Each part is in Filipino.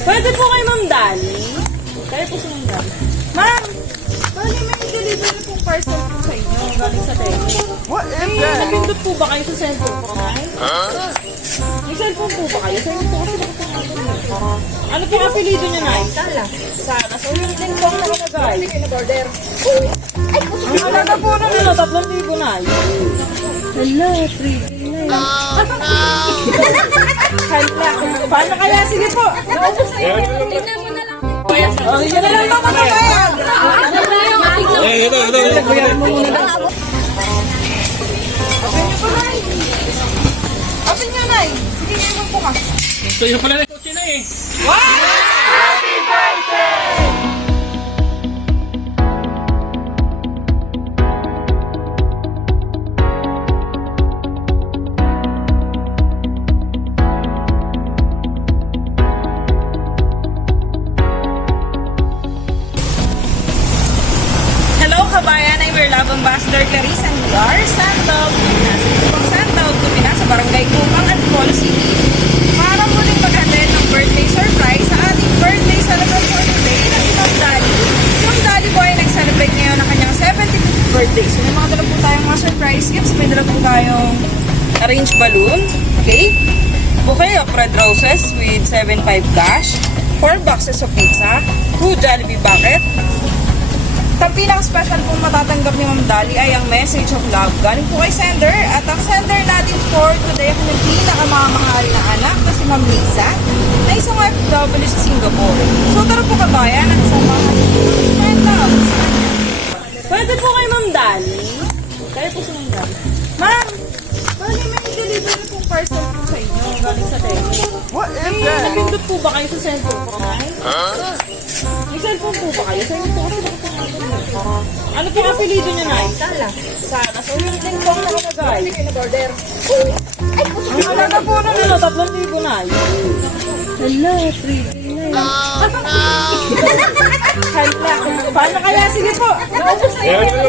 Pwede po kay Ma'am Dali. Kaya po si Ma'am Dali. Ma'am, Dali, may deliver na pong parcel po sa inyo galing sa Tele. What is May that? napindot po ba kayo sa cellphone ko, Nay? May cellphone po ba kayo? Sa inyo po kasi nakapangalaman. Ano po ang apelido niya, Nay? Sala. Sala. So yung din po ang nakalagay. Order. Ang halaga po na nila, tatlong libo, Nay. Hello, 3 na Hala, paano kaya? Sige po. Tignan mo na lang. Oh, yun na lang mga kabayan. Eh, ito, ito, ito. Open niyo, Nay. Sige, sige po ka. Ito yung pala na kotse na eh. Hello, kabayan. I'm your love ambassador, Clarice, and we are Sandog, Pinas. Itong Sandog, Pinas, sa Barangay Kupang at Polo City. Para muling mag-attend ng birthday surprise sa ating birthday celebration today na si Ma'am Dali. Si Ma'am Dali po ay nag-celebrate ngayon ng kanyang 75th birthday. So may mga dala po tayong mga surprise gifts. May dala po tayong arranged balloon. Okay? Bouquet of red roses with 7.5 cash. 4 boxes of pizza. 2 Jollibee bucket. Ang pinaka-special pong matatanggap ni Ma'am Dali ay ang message of love galing po kay sender. At ang sender natin for today ay ang pinakamamahal na anak na si Ma'am Lisa na isang OFW sa Singapore. So tara po kabayan at samahan niyo and love sa kanya. Pwede po kay Ma'am Dali. Kaya po si Ma'am Dali. Ma'am, Dali may deliver na pong parcel po sa inyo galing sa Tele. What is May that? napindot po ba kayo sa cellphone ko, Nay? May cellphone po ba kayo? Sa inyo po kasi nakapangalaman. Ano po ang apelido niya, Nay? Sala. Sala. So yung din po ang nakalagay. Order. Ang halaga po na nila, tatlong libo, Nay. Hello, 3 na Hala, paano kaya? Sige po.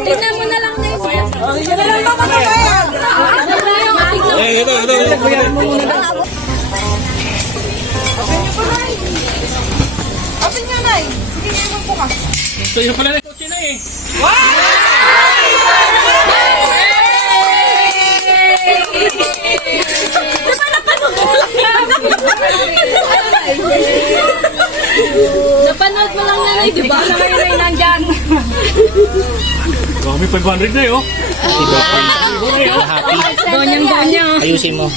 Tignan mo na lang na yung Yun lang. Eh, ito, ito. Open niyo po, Nay. Open niyo, Nay. Sige, sige po ka. Ito yung pala na kotse na eh. Napanood mo lang nanay, di ba? Sa kayo na nandyan. Dami 500 na eh, oh. Donyang donya. Ayusin mo.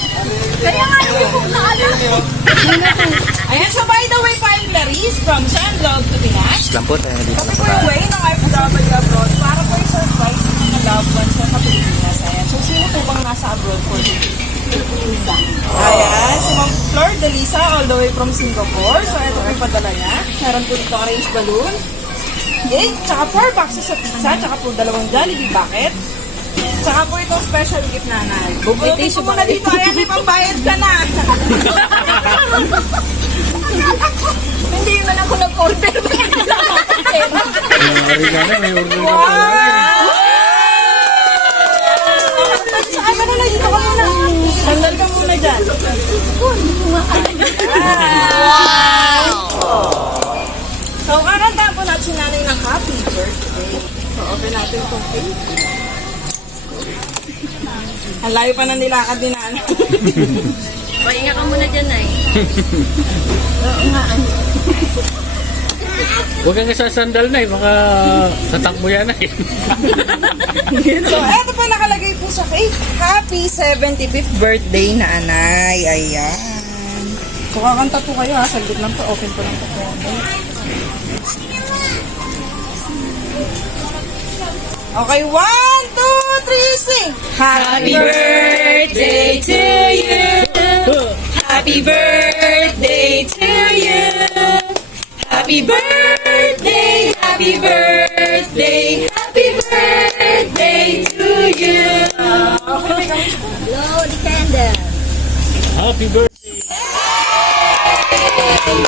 Kaya nga, hindi ko. Ayan, so by the way, I'm Clarice from Sandlog to Pinas. Lang po tayo dito na Ito po yung way ng FW abroad para po i-surprise ng mga loved ones sa Pilipinas. Ayan. So, sino po bang nasa abroad for today? Ayan, si Ma'am Flor de Lisa all the way from Singapore. So, ito po yung padala niya. Meron po dito orange balloon. Okay, tsaka 4 boxes of pizza, tsaka po dalawang Jollibee bucket. Tsaka po itong special gift na nanay. Bubulutin ko muna dito. Ayan, may pambayad ka na. Hindi man ako nag-order. Na Wow! Sa camera na dito ka muna. Sandal ka muna dyan. Wow! So, kakanta po natin happy birthday. So, open natin itong cake. Ang layo pa ng nilakad ni nanay. Pahinga ka muna dyan, ay. Huwag kang sasandal na eh, baka tatakbo yan eh. so, eto po nakalagay po sa cake. Happy 75th birthday na anay. Ayan. So, kakanta po kayo ha. Saglit lang po. Open po lang po. Okay, one, two, three, sing! Happy birthday to you! Happy birthday to you! Happy birthday, happy birthday, happy birthday to you! Blow the candle. Happy birthday.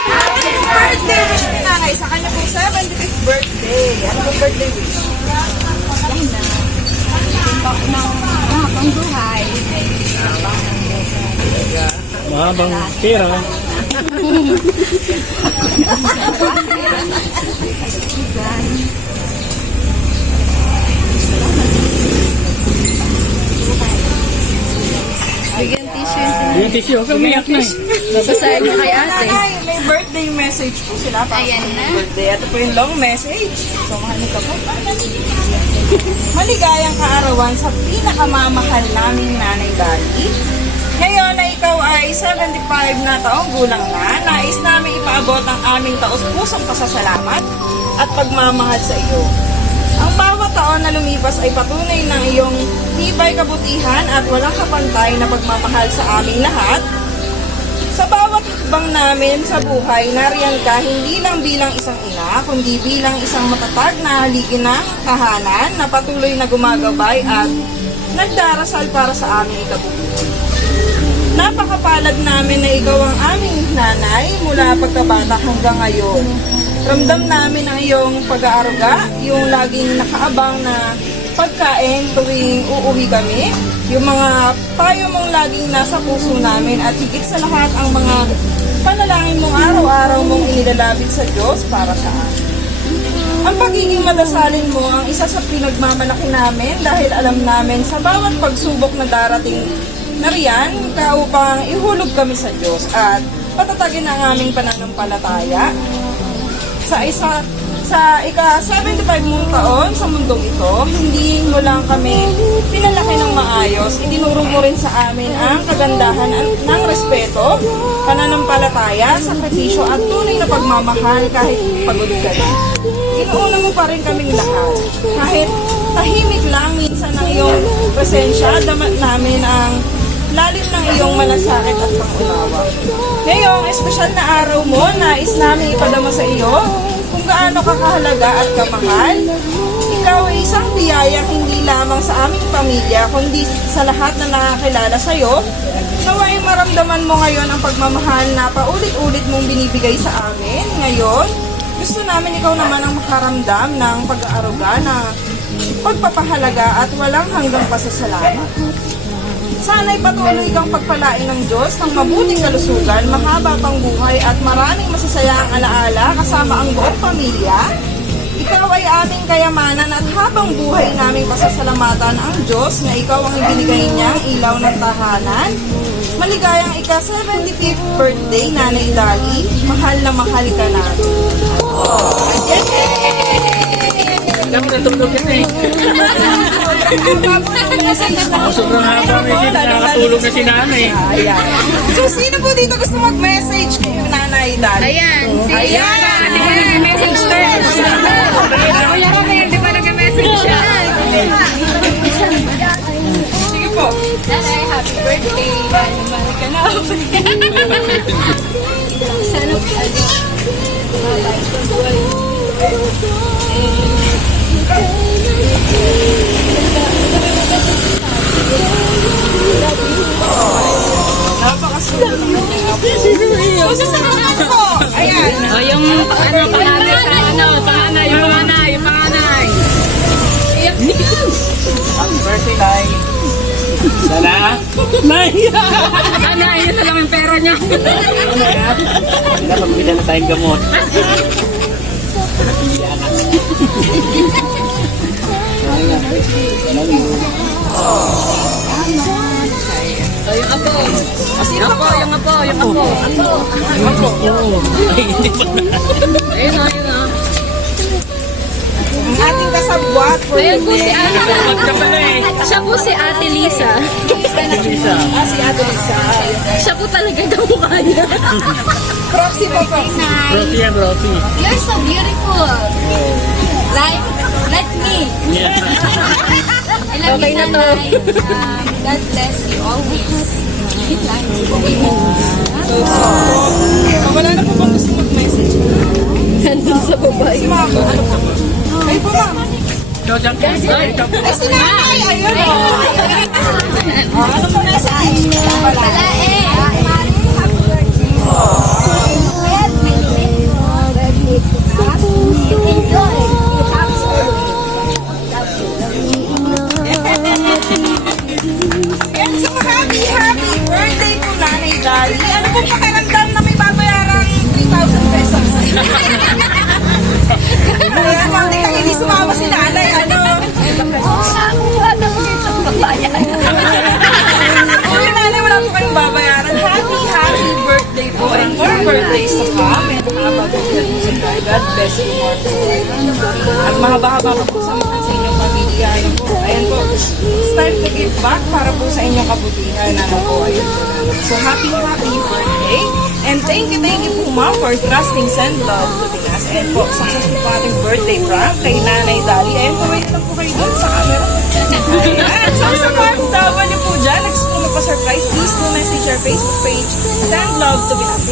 Happy birthday wish ni nanay sa kanya pong 75th birthday. Ano pong birthday wish? Habang buhay. Mahabang pera. Bigyan tissue yung Yung tissue, huwag kang umiyak na eh. Babasahin niya kay ate. May birthday message po sila. Ayan na. birthday. Ito po yung long message. So, mahal ka po. Maligayang kaarawan sa pinakamamahal naming nanay Dali. Ngayon na ikaw ay 75 na taong gulang na, nais namin ipaabot ang aming taos-pusong pasasalamat at pagmamahal sa iyo. Ang bawat taon na lumipas ay patunay ng iyong tibay kabutihan at walang kapantay na pagmamahal sa aming lahat sa bawat hakbang namin sa buhay, nariyan ka hindi lang bilang isang ina, kundi bilang isang matatag na haligi ng tahanan na patuloy na gumagabay at nagdarasal para sa aming ikabubuti. Napakapalad namin na ikaw ang aming nanay mula pagkabata hanggang ngayon. Ramdam namin ang iyong pag-aaruga, yung laging nakaabang na pagkain tuwing uuwi kami, yung mga payo mong laging nasa puso namin at higit sa lahat ang mga panalangin mong araw-araw mong inilalapit sa Diyos para sa amin. Ang pagiging madasalin mo ang isa sa pinagmamalaki namin dahil alam namin sa bawat pagsubok na darating na riyan ka upang ihulog kami sa Diyos at patatagin ang aming pananampalataya sa isa sa ika 75 mong taon sa mundong ito, hindi mo lang kami pinalaki ng maayos, itinuro mo rin sa amin ang kagandahan ng respeto, pananampalataya, sakripisyo at tunay na pagmamahal kahit pagod ka na. Inuuna mo pa rin kaming lahat. Kahit tahimik lang minsan ang iyong presensya, damat namin ang lalim ng iyong malasakit at pangunawa. Ngayong espesyal na araw mo, nais namin ipadama sa iyo gaano ka kahalaga at kamahal. Ikaw ay isang biyaya hindi lamang sa aming pamilya, kundi sa lahat na nakakilala sa iyo. Naway maramdaman mo ngayon ang pagmamahal na paulit-ulit mong binibigay sa amin. Ngayon, gusto namin ikaw naman ang makaramdam ng pag-aaruga na pagpapahalaga at walang hanggang pasasalamat. Sana'y patuloy kang pagpalain ng Diyos ng mabuting kalusugan, mahaba pang buhay at maraming masasayang alaala kasama ang buong pamilya. Ikaw ay aming kayamanan at habang buhay naming pasasalamatan ang Diyos na ikaw ang ibinigay niyang ilaw ng tahanan. Maligayang ika-75th birthday, Nanay Dali. Mahal na mahal ka namin. Kami natulog yan eh. Ang sobrang haba sin, nakakatulog na si nanay. Ayan. So, sino po dito gusto mag-message kay Nanay Dali? Ayan, si Ayan! Di ba nag-message tayo? Kuya Rami, di ba nag-message siya? Sige po. Nanay, happy birthday. Mahal ka na. Sana po mabait ko buhay. Napakasulit naman niya po. Ayan. O, yung ano, panganay sa ano, panganay, yung panganay, yung panganay. Happy birthday, Nay. Sana? Nay! Panganay, yun na lang yung pera niya. Wala, pabigyan na tayong gamot. O, yung apo. Yung apo, yung apo, yung apo. Ay, hindi pa na. Ayun o, ayun. Ang ating kasabwat for Ayan po si. Ate? Siya po si Ate Lisa. Isa. Ah, si Ate Lisa. Siya po talaga kamukha niya. Proxy po, proxy. Broti yan, Broti. You're so beautiful. Like, like me. Yeah. Okay na to. Um, God bless you always. So, wala na po bang gusto mag-message? Nandun sa babae. Si ano po? Ay po, Ma'am. Dyan ka. Ay, ito. Ay, si Nanay! Ayun. Oh, ano po message? Wala. Wala Bless you more. At mahaba-haba pa po sa mga sa inyong pamilya. Ano po. Ayan po. It's time to give back para po sa inyong kabutihan. Ano po. Ayun po. So happy, happy birthday. And thank you, thank you po ma'am for trusting send love to Pinas. Ayan po, success po ating birthday prank kay Nanay Dali. Ayan po, wait lang po kayo doon sa camera. Ayan, so sa mga tawa niyo po dyan, next po magpa-surprise, please do message our Facebook page. Send love to Pinas.